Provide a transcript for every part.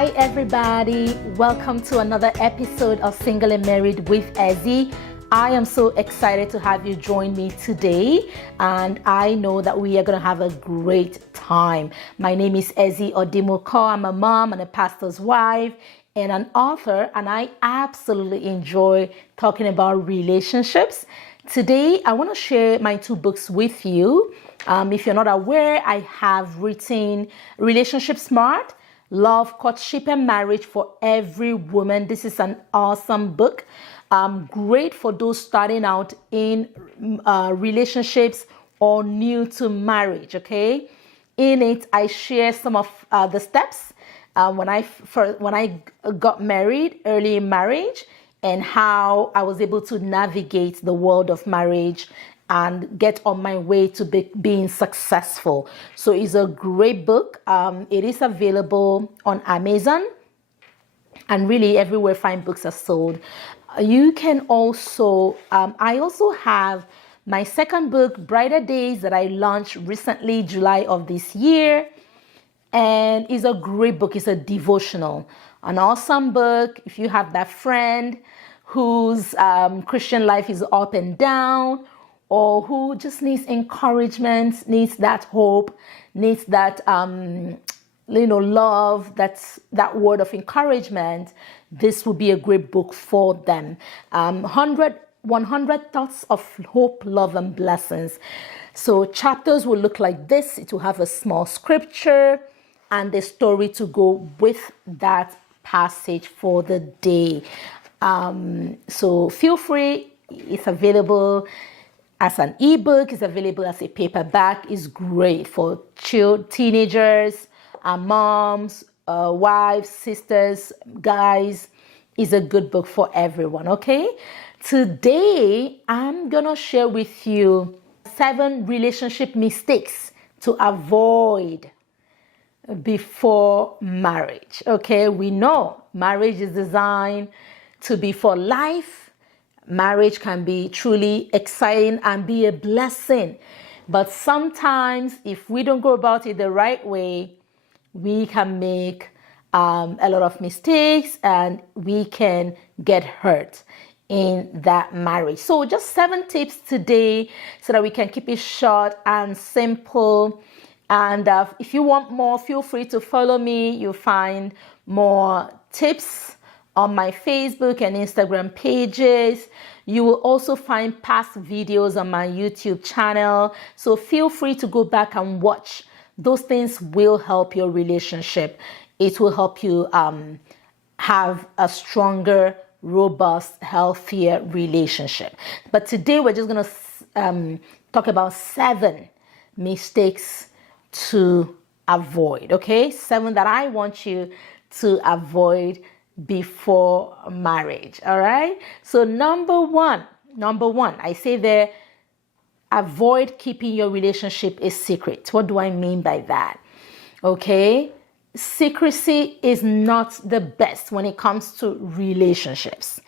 Hi everybody, welcome to another episode of Single and Married with Ezzy. I am so excited to have you join me today, and I know that we are going to have a great time. My name is Ezzy Odimoko. I'm a mom and a pastor's wife and an author, and I absolutely enjoy talking about relationships. Today, I want to share my two books with you. If you're not aware, I have written Relationship Smart, Love, Courtship, and Marriage for Every Woman. This is an awesome book. Great for those starting out in relationships or new to marriage, okay? In it, I share some of the steps when I got married, early in marriage, and how I was able to navigate the world of marriage and get on my way to being successful. So it's a great book. It is available on Amazon and really everywhere fine books are sold. You can also, I also have my second book, Brighter Days, that I launched recently, July of this year. And it's a great book. It's a devotional, an awesome book. If you have that friend whose Christian life is up and down, or who just needs encouragement, needs that hope, needs that love, that word of encouragement, this would be a great book for them. 100 Thoughts of Hope, Love, and Blessings. So chapters will look like this. It will have a small scripture and the story to go with that passage for the day. So feel free. It's available as an ebook, it's available as a paperback. It's great for teenagers, moms, wives, sisters, guys. It's a good book for everyone, okay? Today, I'm gonna share with you 7 relationship mistakes to avoid before marriage, okay? We know marriage is designed to be for life. Marriage can be truly exciting and be a blessing. But sometimes if we don't go about it the right way, we can make a lot of mistakes and we can get hurt in that marriage. So just 7 tips today so that we can keep it short and simple. And if you want more, feel free to follow me. You'll find more tips on my Facebook and Instagram pages. You will also find past videos on my YouTube channel. So feel free to go back and watch. Those things will help your relationship. It will help you have a stronger, robust, healthier relationship. But today we're just going to talk about 7 mistakes to avoid, okay? 7 that I want you to avoid before marriage. All right. So number one, I say there, avoid keeping your relationship a secret. What do I mean by that? Okay. Secrecy is not the best when it comes to relationships.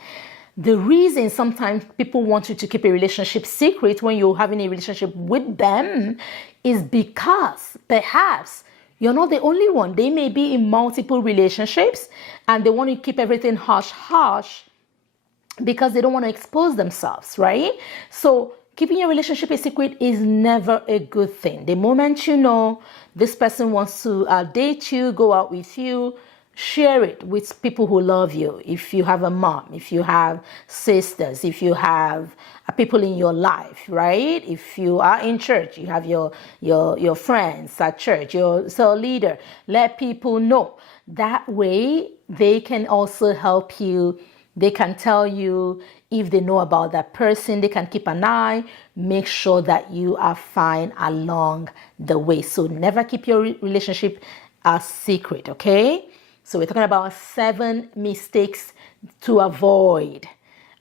The reason sometimes people want you to keep a relationship secret when you're having a relationship with them is because perhaps you're not the only one. They may be in multiple relationships and they want to keep everything hush because they don't want to expose themselves, right? So keeping your relationship a secret is never a good thing. The moment you know this person wants to date you, go out with you, share it with people who love you. If you have a mom, if you have sisters, if you have people in your life, right? If you are in church, you have your friends at church, your cell leader, let people know. That way they can also help you. They can tell you if they know about that person. They can keep an eye, make sure that you are fine along the way. So never keep your relationship a secret, okay? So we're talking about 7 mistakes to avoid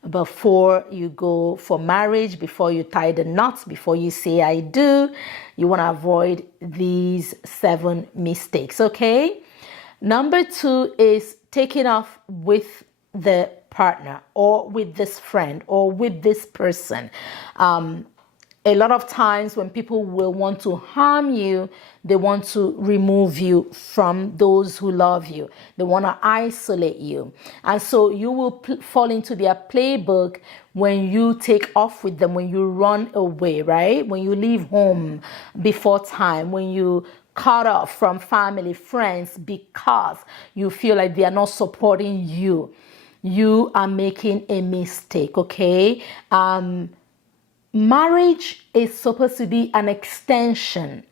before you go for marriage, before you tie the knots, before you say I do. You want to avoid these 7 mistakes, okay? Number 2 is taking off with the partner or with this friend or with this person. A lot of times when people will want to harm you, they want to remove you from those who love you. They want to isolate you. And so you will fall into their playbook when you take off with them, when you run away, right? When you leave home before time, when you cut off from family, friends, because you feel like they are not supporting you. You are making a mistake, okay? Marriage is supposed to be an extension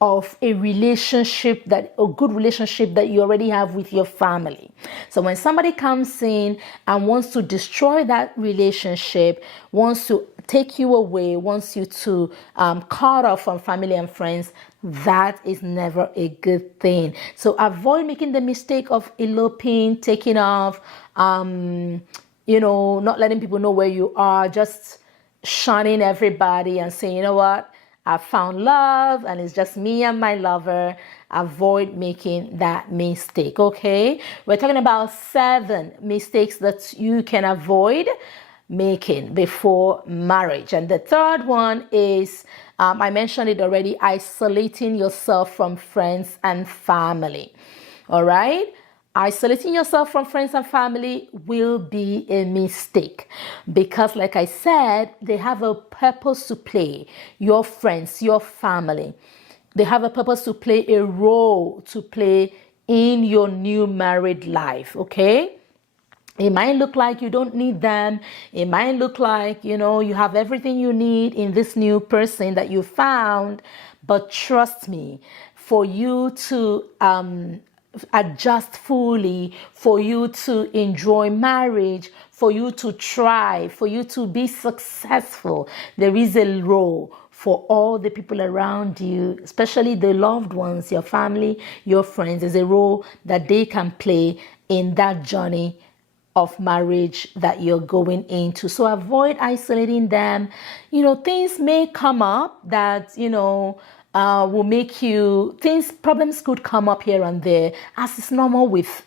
of a relationship, that a good relationship that you already have with your family. So when somebody comes in and wants to destroy that relationship, wants to take you away, wants you to cut off from family and friends, that is never a good thing. So avoid making the mistake of eloping, taking off, not letting people know where you are, just shunning everybody and saying, you know what, I found love and it's just me and my lover. Avoid making that mistake, okay? We're talking about 7 mistakes that you can avoid making before marriage. And the third one is, I mentioned it already, isolating yourself from friends and family. All right? Isolating yourself from friends and family will be a mistake because, like I said, they have a purpose to play. Your friends, your family, they have a purpose to play, a role to play in your new married life, okay? It might look like you don't need them. It might look like, you have everything you need in this new person that you found. But trust me, for you to adjust fully, for you to enjoy marriage, for you to try, for you to be successful, there is a role for all the people around you, especially the loved ones, your family, your friends. There's a role that they can play in that journey of marriage that you're going into. So avoid isolating them. Things may come up that, will make you, problems could come up here and there, as is normal with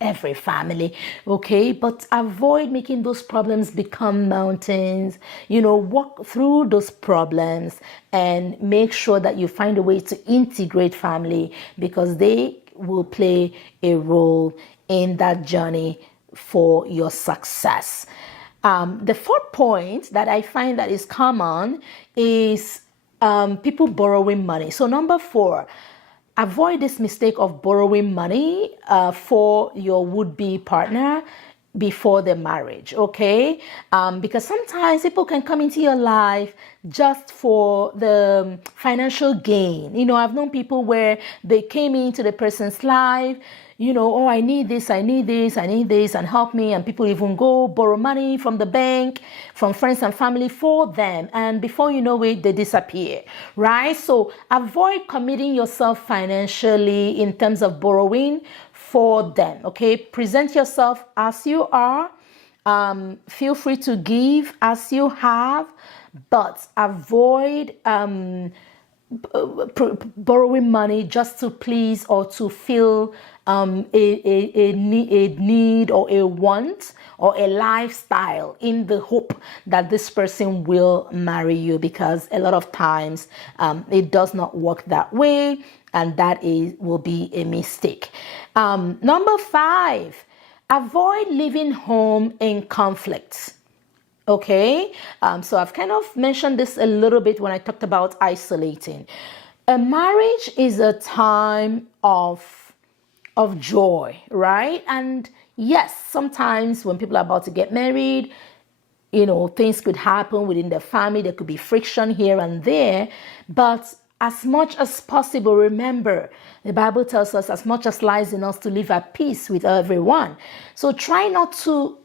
every family, okay? But avoid making those problems become mountains. Walk through those problems and make sure that you find a way to integrate family, because they will play a role in that journey for your success. The fourth point that I find that is common is people borrowing money. So number 4, avoid this mistake of borrowing money for your would-be partner before the marriage, okay? Because sometimes people can come into your life just for the financial gain. I've known people where they came into the person's life, oh, I need this, and help me. And people even go borrow money from the bank, from friends and family for them. And before you know it, they disappear, right? So avoid committing yourself financially in terms of borrowing for them, okay? Present yourself as you are. Feel free to give as you have, but avoid borrowing money just to please or to fill a need or a want or a lifestyle in the hope that this person will marry you, because a lot of times it does not work that way, and that will be a mistake. Number 5, avoid leaving home in conflict. Okay, so I've kind of mentioned this a little bit when I talked about isolating. A marriage is a time of joy, right? And yes, sometimes when people are about to get married, things could happen within the family. There could be friction here and there, but as much as possible, remember, the Bible tells us as much as lies in us to live at peace with everyone. So try not to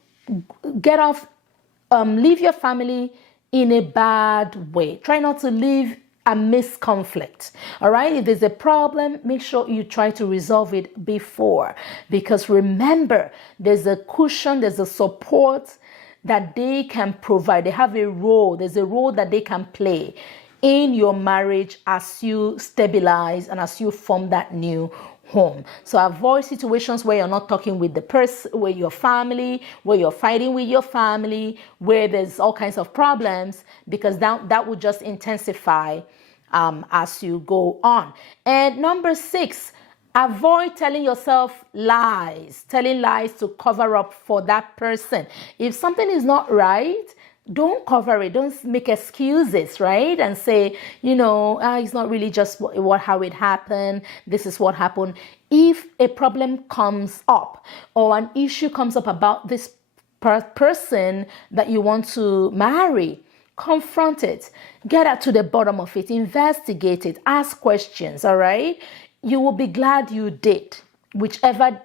leave your family in a bad way. Try not to live amidst conflict. All right. If there's a problem, make sure you try to resolve it before, because remember, there's a cushion, there's a support that they can provide. They have a role. There's a role that they can play in your marriage as you stabilize and as you form that new home. So avoid situations where you're not talking with the person, with your family, where you're fighting with your family, where there's all kinds of problems, because that would just intensify as you go on. And number 6, avoid telling yourself lies, telling lies to cover up for that person. If something is not right, don't cover it. Don't make excuses, right? And say, it's not really just how it happened. This is what happened. If a problem comes up or an issue comes up about this person that you want to marry, confront it. Get out to the bottom of it. Investigate it. Ask questions, all right? You will be glad you did, whichever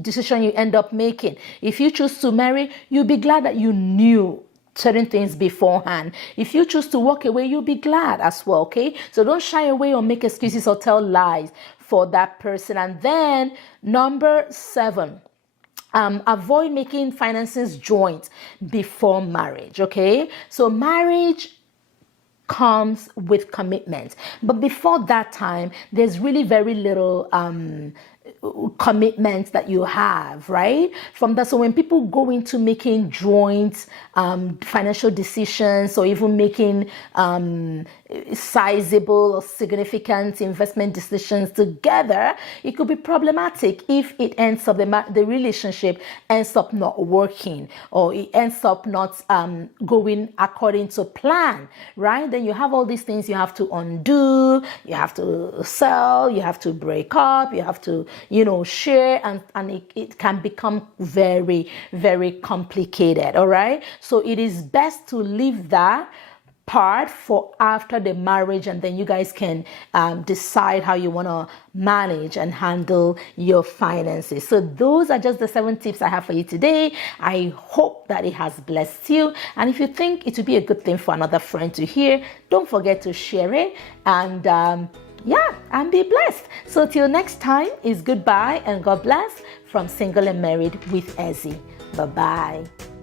decision you end up making. If you choose to marry, you'll be glad that you knew certain things beforehand. If you choose to walk away, you'll be glad as well, okay? So don't shy away or make excuses or tell lies for that person. And then number 7, avoid making finances joint before marriage, okay? So marriage comes with commitment, but before that time, there's really very little commitment that you have, right? From that, so when people go into making joint financial decisions, or even making sizable or significant investment decisions together, it could be problematic if it ends up the relationship ends up not working, or it ends up not going according to plan, right? Then you have all these things you have to undo, you have to sell, you have to break up, you have to share, and it can become very, very complicated. All right, so it is best to leave that part for after the marriage, and then you guys can decide how you want to manage and handle your finances. So those are just the 7 tips I have for you today. I hope that it has blessed you, and if you think it would be a good thing for another friend to hear, don't forget to share it, and and be blessed. So till next time, is goodbye and God bless from Single and Married with Ezzy. Bye-bye.